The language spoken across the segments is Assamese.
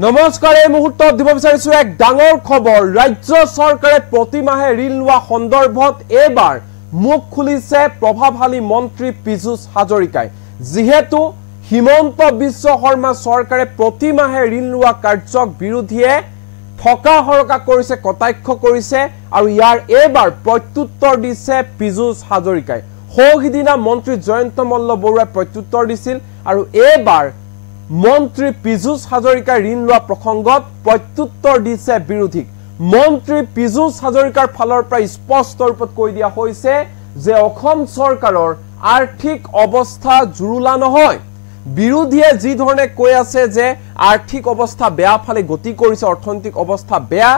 নমস্কাৰ এই মুহূৰ্তত দিব বিচাৰিছো এক ডাঙৰ খবৰ ৰাজ্য চৰকাৰে প্ৰতিমাহে ঋণ লোৱা সন্দৰ্ভত এবাৰ মুখ খুলিছে প্ৰভাৱশালী মন্ত্ৰী পীযুষ হাজৰিকাই যেহেতু হিমন্ত বিশ্ব শৰ্মা চৰকাৰে প্ৰতিমাহে ঋণ লোৱা কাৰ্যক বিৰোধীয়ে ঠকা হৰকা কৰিছে কটাক্ষ কৰিছে আৰু ইয়াৰ এবাৰ প্ৰত্যুত্তৰ দিছে পীযুষ হাজৰিকাই হৌহিদিনা মন্ত্ৰী জয়ন্ত মল্ল বৰুৱাই প্ৰত্যুত্তৰ দিছিল আৰু এবাৰ মন্ত্ৰী পীযুষ হাজৰিকাৰ ঋণ লোৱা প্ৰসংগত প্ৰত্যুত্তৰ দিছে বিৰোধীক মন্ত্ৰী পীযুষ হাজৰিকাৰ ফালৰ পৰা স্পষ্ট ৰূপত কৈ দিয়া হৈছে যে অসম চৰকাৰৰ আৰ্থিক অৱস্থা জুৰুলা নহয় বিৰোধীয়ে যি ধৰণে কৈ আছে যে আৰ্থিক অৱস্থা বেয়া ফালে গতি কৰিছে অৰ্থনৈতিক অৱস্থা বেয়া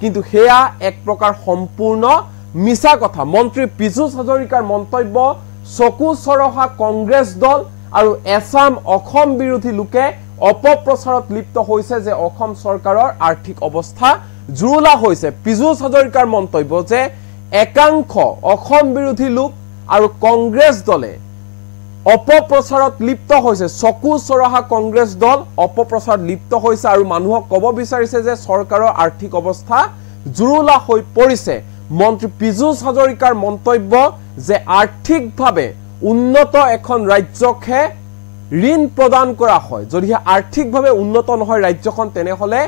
কিন্তু হেয়া এক প্ৰকাৰ সম্পূৰ্ণ মিছা কথা মন্ত্ৰী পীযুষ হাজৰিকাৰ মন্তব্য চকু চৰহা কংগ্ৰেছ দল আৰু এছাম অসম বিৰোধী লোকে অপপ্ৰচাৰত লিপ্ত হৈছে যে অসম চৰকাৰৰ আৰ্থিক অৱস্থা জুৰুলা হৈছে পীযুষ হাজৰিকাৰ মন্তব্য যে একাংশ অসম বিৰোধী লোক আৰু কংগ্ৰেছ দলে অপপ্ৰচাৰত লিপ্ত হৈছে চকু চৰহা কংগ্ৰেছ দল অপপ্ৰচাৰত লিপ্ত হৈছে আৰু মানুহক ক'ব বিচাৰিছে যে চৰকাৰৰ আৰ্থিক অৱস্থা জুৰুলা হৈ পৰিছে মন্ত্ৰী পীযুষ হাজৰিকাৰ মন্তব্য যে আৰ্থিকভাৱে উন্নত এখন ৰাজ্যকে ঋণ প্ৰদান কৰা হয় যদি আৰ্থিকভাৱে উন্নত নহয় ৰাজ্যখন তেনেহলে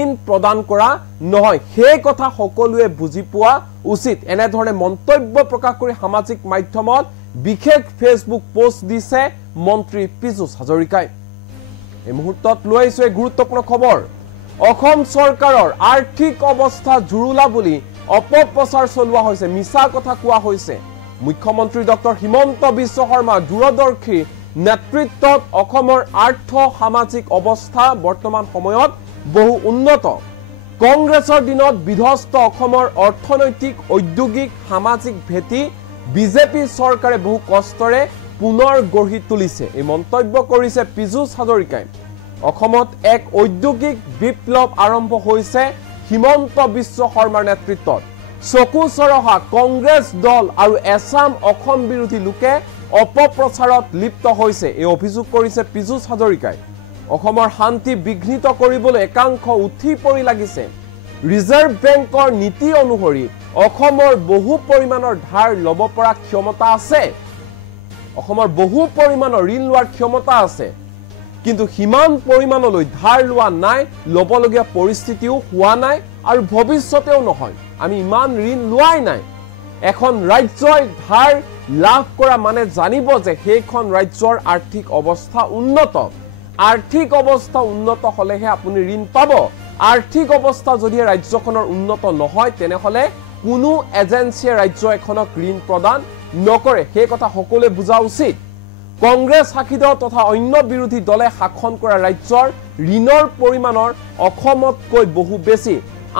ঋণ প্ৰদান কৰা নহয় সেই কথা সকলোৱে বুজি পোৱা উচিত এনে ধৰণে মন্তব্য প্ৰকাশ কৰি সামাজিক মাধ্যমত বিশেষ ফেসবুক পোষ্ট দিছে মন্ত্ৰী পীযুষ হাজৰিকাই এই মুহূৰ্তত লৈ আহিছো এক গুৰুত্বপূৰ্ণ খবৰ অসম চৰকাৰৰ আৰ্থিক অৱস্থা জুৰুলা বুলি অপপ্ৰচাৰ চলোৱা হৈছে মিছা কথা কোৱা হৈছে মুখ্যমন্ত্ৰী ডক্টৰ হিমন্ত বিশ্ব শৰ্মা দূৰদৰ্শী নেতৃত্বত অসমৰ আৰ্থ সামাজিক অৱস্থা বৰ্তমান সময়ত বহু উন্নত কংগ্ৰেছৰ দিনত বিধ্বস্ত অসমৰ অৰ্থনৈতিক ঔদ্যোগিক সামাজিক ভেটি বিজেপি চৰকাৰে বহু কষ্টৰে পুনৰ গঢ়ি তুলিছে এই মন্তব্য কৰিছে পীযুষ হাজৰিকাই অসমত এক ঔদ্যোগিক বিপ্লৱ আৰম্ভ হৈছে হিমন্ত বিশ্ব শৰ্মাৰ নেতৃত্বত চকু চৰহা কংগ্ৰেছ দল আৰু এছাম অসম বিৰোধী লোকে অপপ্ৰচাৰত লিপ্ত হৈছে এই অভিযোগ কৰিছে পীযুষ হাজৰিকাই অসমৰ শান্তি বিঘ্নিত কৰিবলৈ একাংশ উঠি পৰি লাগিছে ৰিজাৰ্ভ বেংকৰ নীতি অনুসৰি অসমৰ বহু পৰিমাণৰ ধাৰ ল'ব পৰা ক্ষমতা আছে অসমৰ বহু পৰিমাণৰ ঋণ লোৱাৰ ক্ষমতা আছে কিন্তু হিমান পৰিমাণলৈ ধাৰ লোৱা নাই ল'বলগীয়া পৰিস্থিতিও হোৱা নাই আৰু ভৱিষ্যতেও নহয় আমি ইমান ঋণ লোৱাই নাই এখন ৰাজ্যই ধাৰ লাভ কৰা মানে জানিব যে সেইখন ৰাজ্যৰ আৰ্থিক অৱস্থা উন্নত আৰ্থিক অৱস্থা উন্নত হলেহে আপুনি ঋণ পাব আৰ্থিক অৱস্থা যদি ৰাজ্যখনৰ উন্নত নহয় তেনেহলে কোনো এজেন্সিয়ে ৰাজ্য এখনক ঋণ প্ৰদান নকৰে সেই কথা সকলোৱে বুজা উচিত কংগ্ৰেছ শাসিত তথা অন্য বিৰোধী দলে শাসন কৰা ৰাজ্যৰ ঋণৰ পৰিমাণৰ অসমতকৈ বহু বেছি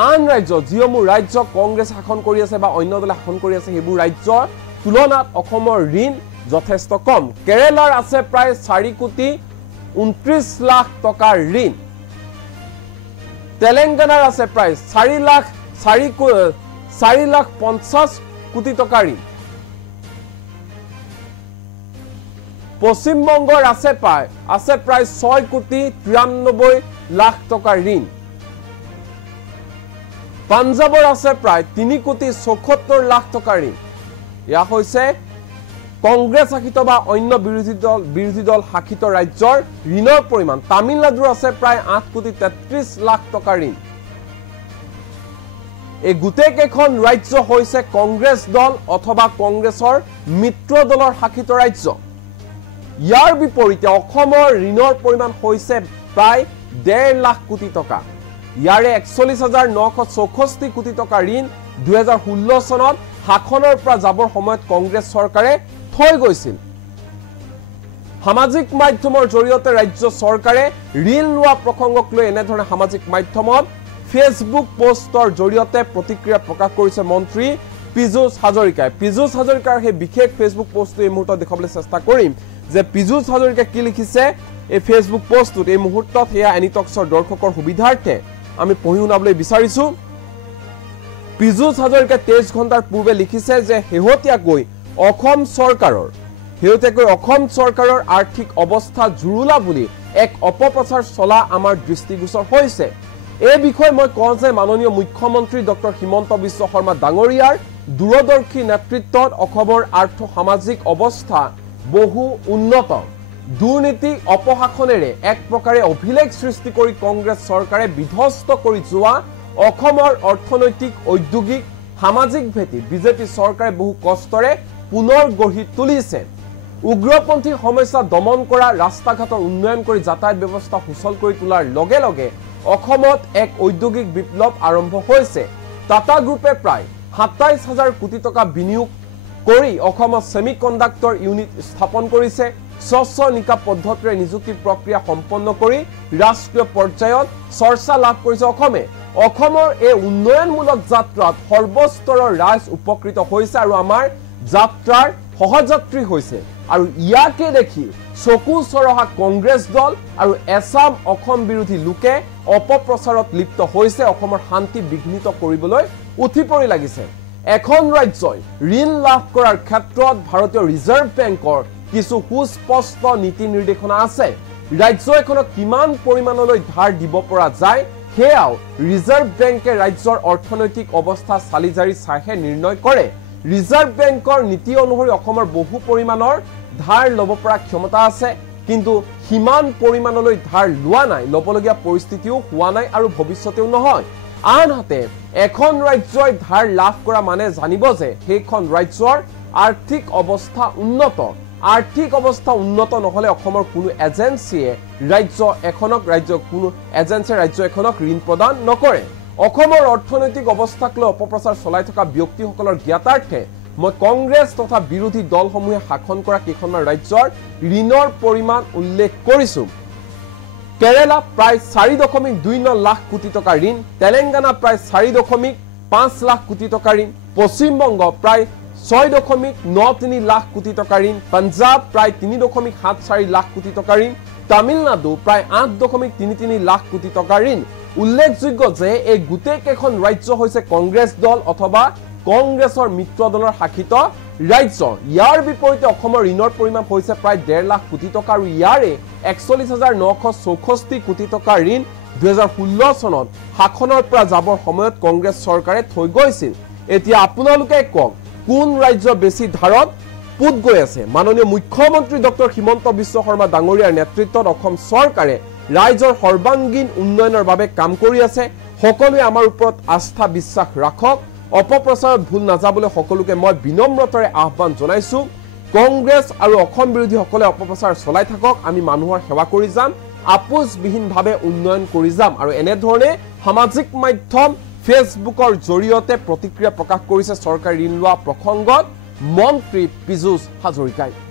আন ৰাজ্য যিসমূহ ৰাজ্য কংগ্ৰেছ শাসন কৰি আছে বা অন্য দলে শাসন কৰি আছে সেইবোৰ ৰাজ্যৰ তুলনাত অসমৰ ঋণ যথেষ্ট কম কেৰেলাৰ আছে প্ৰায় 4,29 লাখ টকাৰ ঋণ তেলেংগানাৰ আছে প্ৰায় 4,50 কোটি টকাৰ ঋণ পশ্চিমবংগৰ আছে প্ৰায় 6,93 লাখ টকাৰ ঋণ পাঞ্জাবৰ আছে প্ৰায় 3,74 লাখ টকাৰ ঋণ ইয়া হৈছে কংগ্ৰেছ শাসিত বা অন্য বিৰোধী দল শাসিত ৰাজ্যৰ ঋণৰ পৰিমাণ তামিলনাডুৰ আছে প্ৰায় 8,33 লাখ টকাৰ ঋণ এই গোটেই কেইখন ৰাজ্য হৈছে কংগ্ৰেছ দল অথবা কংগ্ৰেছৰ মিত্ৰ দলৰ শাসিত ৰাজ্য ইয়াৰ বিপৰীতে অসমৰ ঋণৰ পৰিমাণ হৈছে প্ৰায় 1.5 লাখ কোটি টকা ইয়াৰে 41,964 কোটি টকা ঋণ 2016 চনত শাসনৰ পৰা যাবৰ সময়ত কংগ্ৰেছ চৰকাৰে থৈ গৈছিল সামাজিক মাধ্যমৰ জৰিয়তে ৰাজ্য চৰকাৰে ঋণ লোৱা প্ৰসংগক লৈ এনে ধৰণে সামাজিক মাধ্যমত ফেসবুক পোষ্টৰ জৰিয়তে প্ৰতিক্ৰিয়া প্ৰকাশ কৰিছে মন্ত্ৰী পীযুষ হাজৰিকাই পীযুষ হাজৰিকাৰ সেই বিশেষ ফেসবুক পোষ্টটো এই মুহূৰ্তত দেখাবলৈ চেষ্টা কৰিম যে পীযুষ হাজৰিকাই কি লিখিছে এই ফেসবুক পোষ্টটোত এই মুহূৰ্তত হেয়া এনিটক্সৰ দৰ্শকৰ সুবিধাৰ্থে আমি পঢ়ি শুনাবলৈ বিচাৰিছো পীযুষ হাজৰিকাই 23 ঘণ্টাৰ পূৰ্বে লিখিছে যে শেহতীয়াকৈ অসম চৰকাৰৰ আৰ্থিক অৱস্থা জুৰুলা বুলি এক অপপ্ৰচাৰ চলা আমাৰ দৃষ্টিগোচৰ হৈছে এই বিষয়ে মই কওঁ যে মাননীয় মুখ্যমন্ত্ৰী ডক্টৰ হিমন্ত বিশ্ব শৰ্মা ডাঙৰীয়াৰ দূৰদৰ্শী নেতৃত্বত অসমৰ আৰ্থ সামাজিক অৱস্থা বহু উন্নত দুৰ্নীতি অপশাসনেৰে এক প্ৰকাৰে অভিলেখ সৃষ্টি কৰি কংগ্ৰেছ চৰকাৰে বিধ্বস্ত কৰি যোৱা অসমৰ অৰ্থনৈতিক ঔদ্যোগিক সামাজিক ভেটি বিজেপি চৰকাৰে বহু কষ্টৰে পুনৰ গঢ়ি তুলিছে উগ্ৰপন্থী সমস্যা দমন কৰা ৰাস্তা ঘাটৰ উন্নয়ন কৰি যাতায়াত ব্যৱস্থা সুচল কৰি তোলাৰ লগে লগে অসমত এক ঔদ্যোগিক বিপ্লৱ আৰম্ভ হৈছে টাটা গ্ৰুপে প্ৰায় ২৭,০০০ কোটি টকা বিনিয়োগ কৰি অসমত সেমিকণ্ডাক্টৰ ইউনিট স্থাপন কৰিছে স্বচ্ছ নিকাপ পদ্ধতিৰে নিযুক্তি প্ৰক্ৰিয়া সম্পন্ন কৰি ৰাষ্ট্ৰীয় পৰ্যায়ত চৰ্চা লাভ কৰিছে অসমৰ এই উন্নয়নমূলক যাত্ৰাত সৰ্বস্তৰৰ ৰাইজ উপকৃত হৈছে আৰু আমাৰ যাত্ৰাৰ সহযাত্ৰী হৈছে আৰু ইয়াকে দেখি চকু চৰহা কংগ্ৰেছ দল আৰু এছাম অসম বিৰোধী লোকে অপপ্ৰচাৰত লিপ্ত হৈছে অসমৰ শান্তি বিঘ্নিত কৰিবলৈ উঠি পৰি লাগিছে এখন ৰাজ্যই ঋণ লাভ কৰাৰ ক্ষেত্ৰত ভাৰতীয় ৰিজাৰ্ভ বেংকৰ কিছু সুস্পষ্ট নীতি নিৰ্দেশনা আছে ৰাজ্য এখনক কিমান পৰিমাণলৈ ধাৰ দিব পৰা যায় হেয়াও ৰিজাৰ্ভ বেংকে ৰাজ্যৰ অৰ্থনৈতিক অৱস্থা চালি জাৰি চাইহে নিৰ্ণয় কৰে ৰিজাৰ্ভ বেংকৰ নীতি অনুসৰি অসমৰ বহু পৰিমাণৰ ধাৰ ল'ব পৰা ক্ষমতা আছে কিন্তু হিমান পৰিমাণলৈ ধাৰ লোৱা নাই ল'বলগীয়া পৰিস্থিতিও হোৱা নাই আৰু ভৱিষ্যতেও নহয় আনহাতে এখন ৰাজ্যই ধাৰ লাভ কৰা মানে জানিব যে সেইখন ৰাজ্যৰ আৰ্থিক অৱস্থা উন্নত আৰ্থিক অৱস্থা উন্নত নহলে অসমৰ কোনো এজেন্সিয়ে ৰাজ্য এখনক ঋণ প্ৰদান নকৰে অসমৰ অৰ্থনৈতিক অৱস্থাক লৈ অপপ্ৰচাৰ চলাই থকা ব্যক্তিসকলৰ জ্ঞাতাৰ্থে মই কংগ্ৰেছ তথা বিৰোধী দলসমূহে শাসন কৰা কেইখনমান ৰাজ্যৰ ঋণৰ পৰিমাণ উল্লেখ কৰিছো কেৰালা প্ৰায় 4.29 লাখ কোটি টকা ঋণ তেলেংগানা প্ৰায় 4.5 লাখ কোটি টকা ঋণ পশ্চিমবংগ প্ৰায় 6.93 লাখ কোটি টকা ঋণ পঞ্জাব প্ৰায় 3.74 লাখ কোটি টকা ঋণ তামিলনাডু প্ৰায় 8.33 লাখ কোটি টকা ঋণ উল্লেখযোগ্য যে এই গোটেই কেইখন ৰাজ্য হৈছে কংগ্ৰেছ দল অথবা কংগ্ৰেছৰ মিত্ৰ দলৰ শাসিত ৰাজ্য ইয়াৰ বিপৰীতে অসমৰ ঋণৰ পৰিমাণ হৈছে প্ৰায় 1.5 লাখ কোটি টকা আৰু ইয়াৰে 41,964 কোটি টকা ঋণ 2016 চনত শাসনৰ পৰা যাবৰ সময়ত কংগ্ৰেছ চৰকাৰে থৈ গৈছিল এতিয়া আপোনালোকে কওক কোন ৰাজ্য বেছি ধাৰত পুত গৈ আছে মাননীয় মুখ্যমন্ত্ৰী ডক্টৰ হিমন্ত বিশ্ব শৰ্মা ডাঙৰীয়াৰ নেতৃত্বত অসম চৰকাৰে ৰাজ্যৰ সৰ্বাংগীন উন্নয়নৰ বাবে কাম কৰি আছে সকলোৱে আমাৰ ওপৰত আস্থা বিশ্বাস ৰাখক অপপ্ৰচাৰত ভুল নাযাবলৈ সকলোকে মই বিনম্ৰতাৰে আহ্বান জনাইছো কংগ্ৰেছ আৰু অসম বিৰোধীসকলে অপপ্ৰচাৰ চলাই থাকক আমি মানুহৰ সেৱা কৰি যাম আপোচবিহীনভাৱে উন্নয়ন কৰি যাম আৰু এনেধৰণে সামাজিক মাধ্যম ফেচবুকৰ জৰিয়তে প্ৰতিক্ৰিয়া প্ৰকাশ কৰিছে চৰকাৰী ঋণ লোৱা প্ৰসংগত মন্ত্ৰী পীযুষ হাজৰিকাই